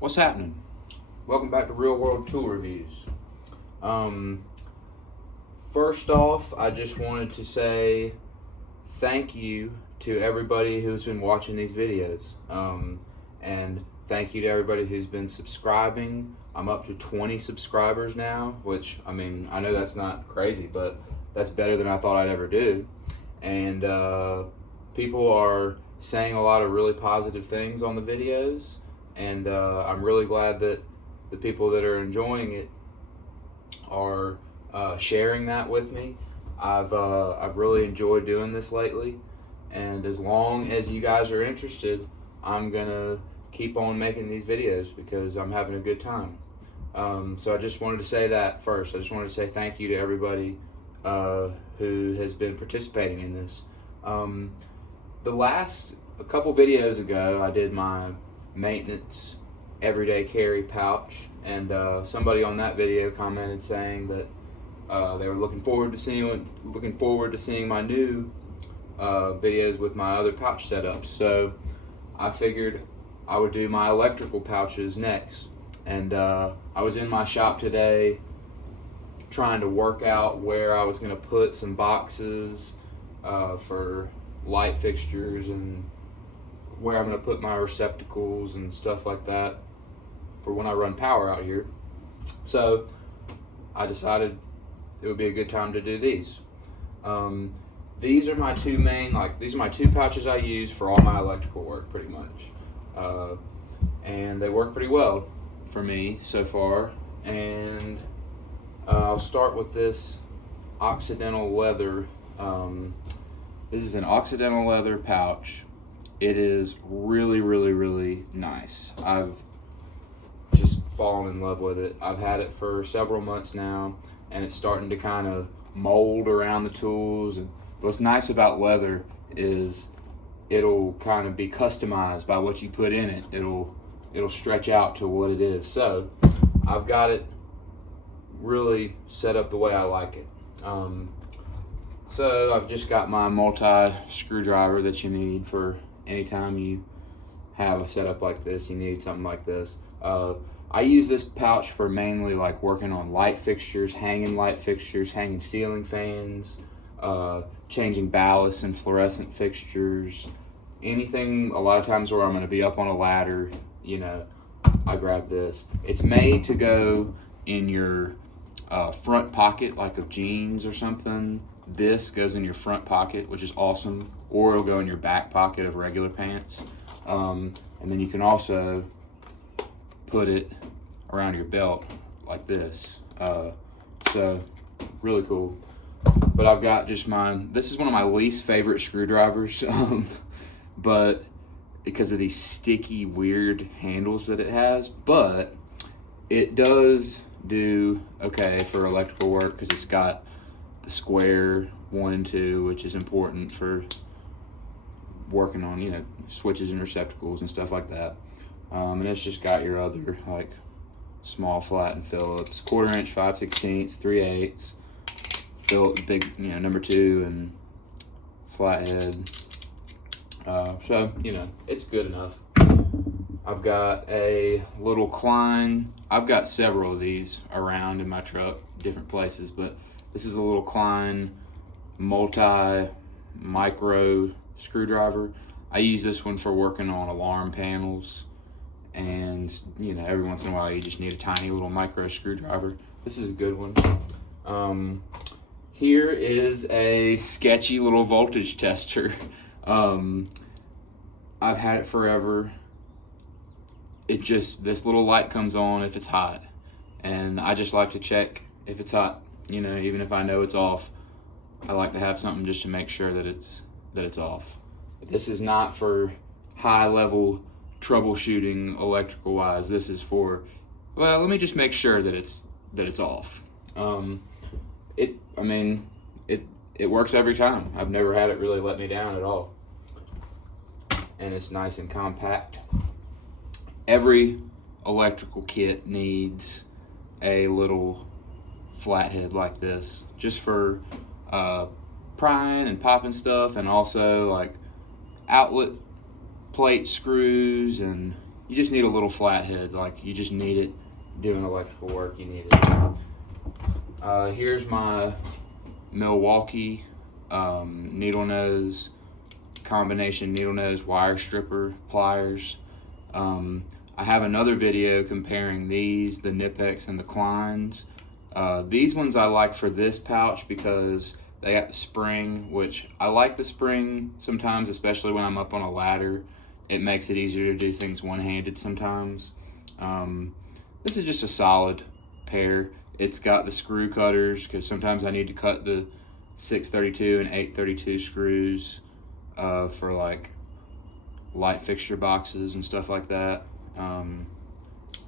What's happening? Welcome back to Real World Tool Reviews. First off, I just wanted to say thank you to everybody who's been watching these videos. And thank you to everybody who's been subscribing. I'm up to 20 subscribers now, which, I mean, I know that's not crazy, but that's better than I thought I'd ever do. And people are saying a lot of really positive things on the videos, and I'm really glad that the people that are enjoying it are sharing that with me. I've really enjoyed doing this lately, and as long as you guys are interested, I'm gonna keep on making these videos because I'm having a good time. So I just wanted to say that first. I just wanted to say thank you to everybody who has been participating in this. A couple videos ago, I did my maintenance everyday carry pouch, and somebody on that video commented saying that they were looking forward to seeing my new videos with my other pouch setups. So I figured I would do my electrical pouches next. And I was in my shop today trying to work out where I was going to put some boxes for light fixtures and where I'm going to put my receptacles and stuff like that for when I run power out here. So I decided it would be a good time to do these. These are my two pouches I use for all my electrical work pretty much. And they work pretty well for me so far. And I'll start with this Occidental Leather. This is an Occidental Leather pouch. It is really, really, really nice. I've just fallen in love with it. I've had it for several months now, and it's starting to kind of mold around the tools. And what's nice about leather is it'll kind of be customized by what you put in it. It'll stretch out to what it is. So I've got it really set up the way I like it. So I've just got my multi screwdriver that you need for anytime you have a setup like this. You need something like this. I use this pouch for mainly like working on light fixtures, hanging ceiling fans, changing ballast and fluorescent fixtures, anything a lot of times where I'm going to be up on a ladder, I grab this. It's made to go in your front pocket, like of jeans or something. This goes in your front pocket, which is awesome, or it'll go in your back pocket of regular pants. And then you can also put it around your belt like this. So really cool. But I've got just mine. This is one of my least favorite screwdrivers, but because of these sticky, weird handles that it has. But it does do okay for electrical work because it's got the square 1 and 2, which is important for working on switches and receptacles and stuff like that. And it's just got your other like small flattened Phillips, 1/4 inch, 5/16, 3/8, Phillips big number 2 and flathead. So it's good enough. I've got a little Klein. I've got several of these around in my truck, different places, but this is a little Klein micro screwdriver. I use this one for working on alarm panels, and every once in a while you just need a tiny little micro screwdriver. This is a good one. Here is a sketchy little voltage tester. I've had it forever. This little light comes on if it's hot, and I just like to check if it's hot. Even if I know it's off, I like to have something just to make sure that it's off. But this is not for high level troubleshooting electrical wise. This is for, well, let me just make sure that it's off. It works every time. I've never had it really let me down at all. And it's nice and compact. Every electrical kit needs a little flathead like this, just for prying and popping stuff, and also like outlet plate screws and you just need a little flathead. Like, you just need it doing electrical work. You need it. Here's my Milwaukee needle nose combination needle nose wire stripper pliers. I have another video comparing these, the Knipex and the Kleins. These ones I like for this pouch because they got the spring, which I like the spring sometimes, especially when I'm up on a ladder. It makes it easier to do things one-handed sometimes. This is just a solid pair. It's got the screw cutters because sometimes I need to cut the 632 and 832 screws for like light fixture boxes and stuff like that.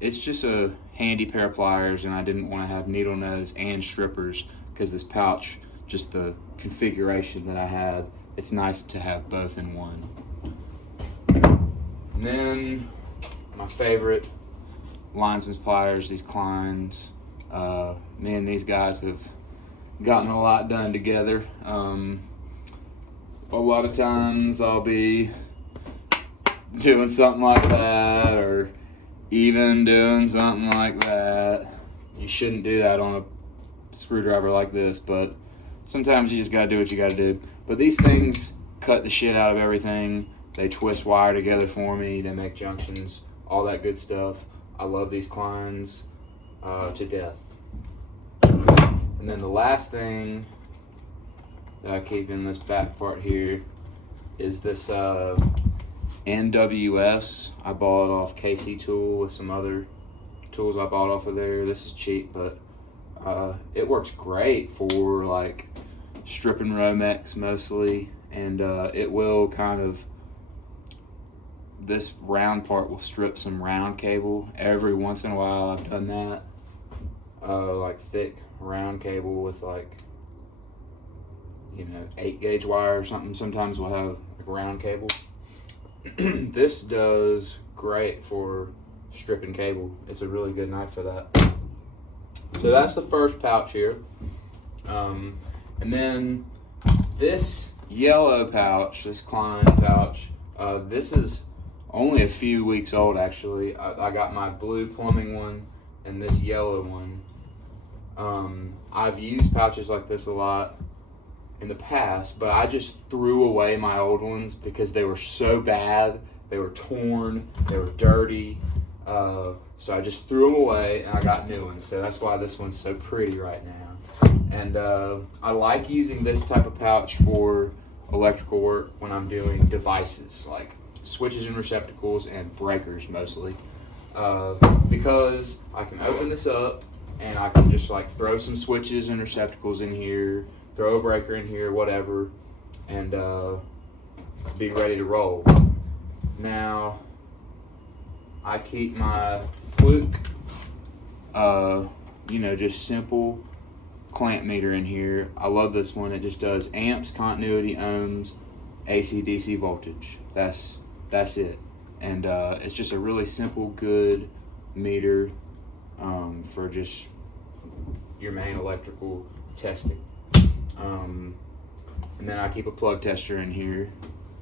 It's just a handy pair of pliers, and I didn't want to have needle nose and strippers because this pouch, just the configuration that I had, it's nice to have both in one. And then my favorite linesman's pliers, these Kleins. Me and these guys have gotten a lot done together. A lot of times I'll be doing something like that, or even doing something like that. You shouldn't do that on a screwdriver like this, but sometimes you just gotta do what you gotta do. But these things cut the shit out of everything. They twist wire together for me. They make junctions, all that good stuff. I love these Kleins to death. And then the last thing that I keep in this back part here is this NWS. I bought it off KC Tool with some other tools I bought off of there. This is cheap, but it works great for like stripping Romex mostly, and it will kind of, this round part will strip some round cable. Every once in a while I've done that, like thick round cable with like, you know, 8-gauge wire or something. Sometimes we'll have like round cable. This does great for stripping cable. It's a really good knife for that. So that's the first pouch here. And then this yellow pouch, this Klein pouch, this is only a few weeks old actually. I got my blue plumbing one and this yellow one. I've used pouches like this a lot in the past, but I just threw away my old ones because they were so bad. They were torn, they were dirty, so I just threw them away and I got new ones. So that's why this one's so pretty right now. And I like using this type of pouch for electrical work when I'm doing devices like switches and receptacles and breakers mostly, because I can open this up and I can just like throw some switches and receptacles in here, throw a breaker in here, whatever, and be ready to roll. Now, I keep my Fluke, you know, just simple clamp meter in here. I love this one. It just does amps, continuity, ohms, AC, DC voltage. That's it. And it's just a really simple, good meter for just your main electrical testing. And then I keep a plug tester in here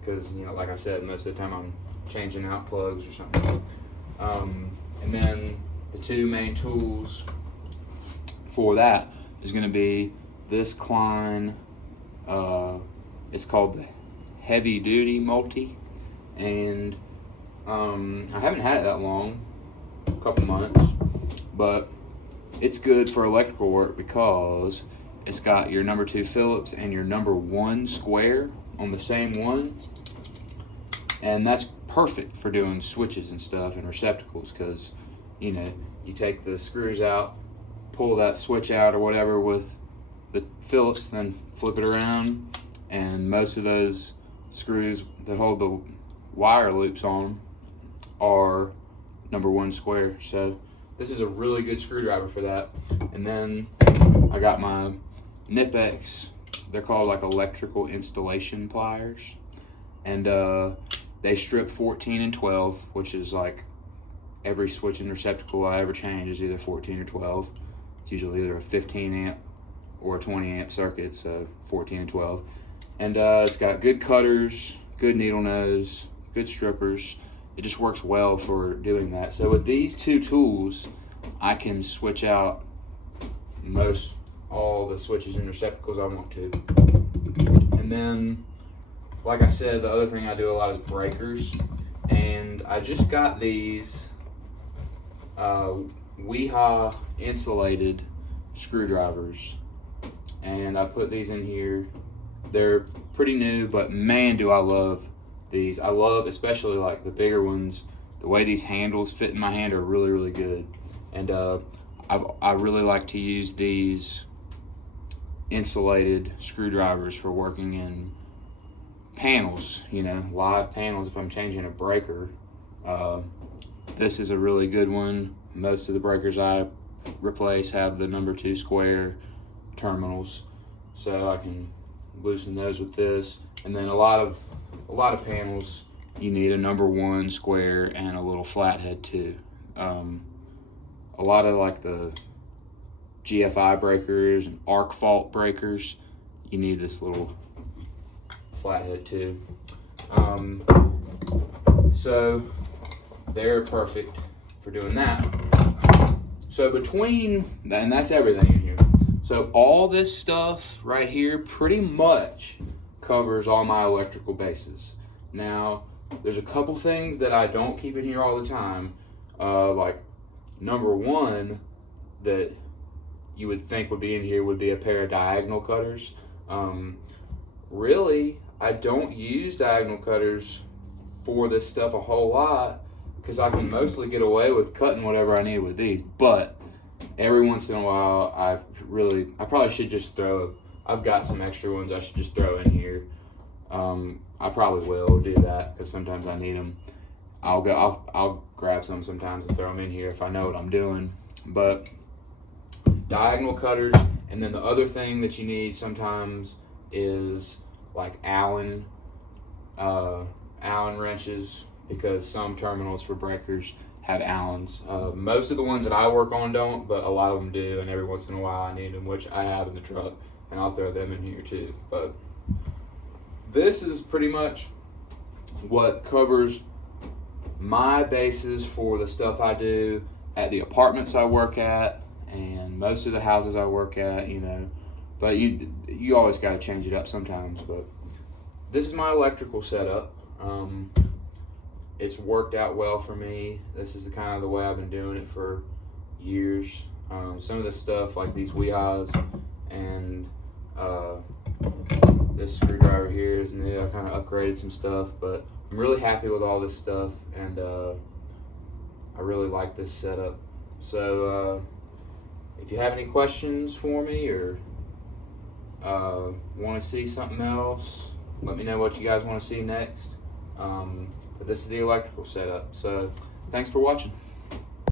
because, you know, like I said, most of the time I'm changing out plugs or something. And then the two main tools for that is going to be this Klein, it's called the Heavy Duty Multi, and I haven't had it that long, a couple months, but it's good for electrical work because it's got your number 2 Phillips and your number 1 square on the same one, and that's perfect for doing switches and stuff and receptacles because, you know, you take the screws out, pull that switch out or whatever with the Phillips, then flip it around, and most of those screws that hold the wire loops on are number 1 square. So this is a really good screwdriver for that. And then I got my Knipex. They're called like electrical installation pliers, and they strip 14 and 12, which is like every switch and receptacle I ever change is either 14 or 12. It's usually either a 15 amp or a 20 amp circuit, so 14 and 12. And it's got good cutters, good needle nose, good strippers, it just works well for doing that. So with these two tools, I can switch out all the switches and receptacles I want to. And then, like I said, the other thing I do a lot is breakers. And I just got these Weehaw insulated screwdrivers. And I put these in here. They're pretty new, but man, do I love these. I love especially like the bigger ones. The way these handles fit in my hand are really, really good. And I really like to use these insulated screwdrivers for working in panels, you know, live panels if I'm changing a breaker. This is a really good one. Most of the breakers I replace have the number 2 square terminals, so I can loosen those with this. And then a lot of panels you need a number 1 square and a little flathead too. A lot of like the GFI breakers and arc fault breakers, you need this little flathead too. So they're perfect for doing that. So and that's everything in here. So all this stuff right here pretty much covers all my electrical bases. Now, there's a couple things that I don't keep in here all the time. Like number 1 that you would think would be in here would be a pair of diagonal cutters. Really, I don't use diagonal cutters for this stuff a whole lot because I can mostly get away with cutting whatever I need with these. But every once in a while, I probably should just I've got some extra ones I should just throw in here. I probably will do that because sometimes I need them. I'll grab some sometimes and throw them in here if I know what I'm doing. But diagonal cutters, and then the other thing that you need sometimes is like Allen wrenches, because some terminals for breakers have Allens. Most of the ones that I work on don't, but a lot of them do, and every once in a while I need them, which I have in the truck, and I'll throw them in here too. But this is pretty much what covers my bases for the stuff I do at the apartments I work at and most of the houses I work at, you know. But you always got to change it up sometimes. But this is my electrical setup. It's worked out well for me. This is the way I've been doing it for years. Some of the stuff like these Weehaws and this screwdriver here is new. I kind of upgraded some stuff, but I'm really happy with all this stuff, and I really like this setup. So if you have any questions for me or want to see something else, let me know what you guys want to see next. But this is the electrical setup. So thanks for watching.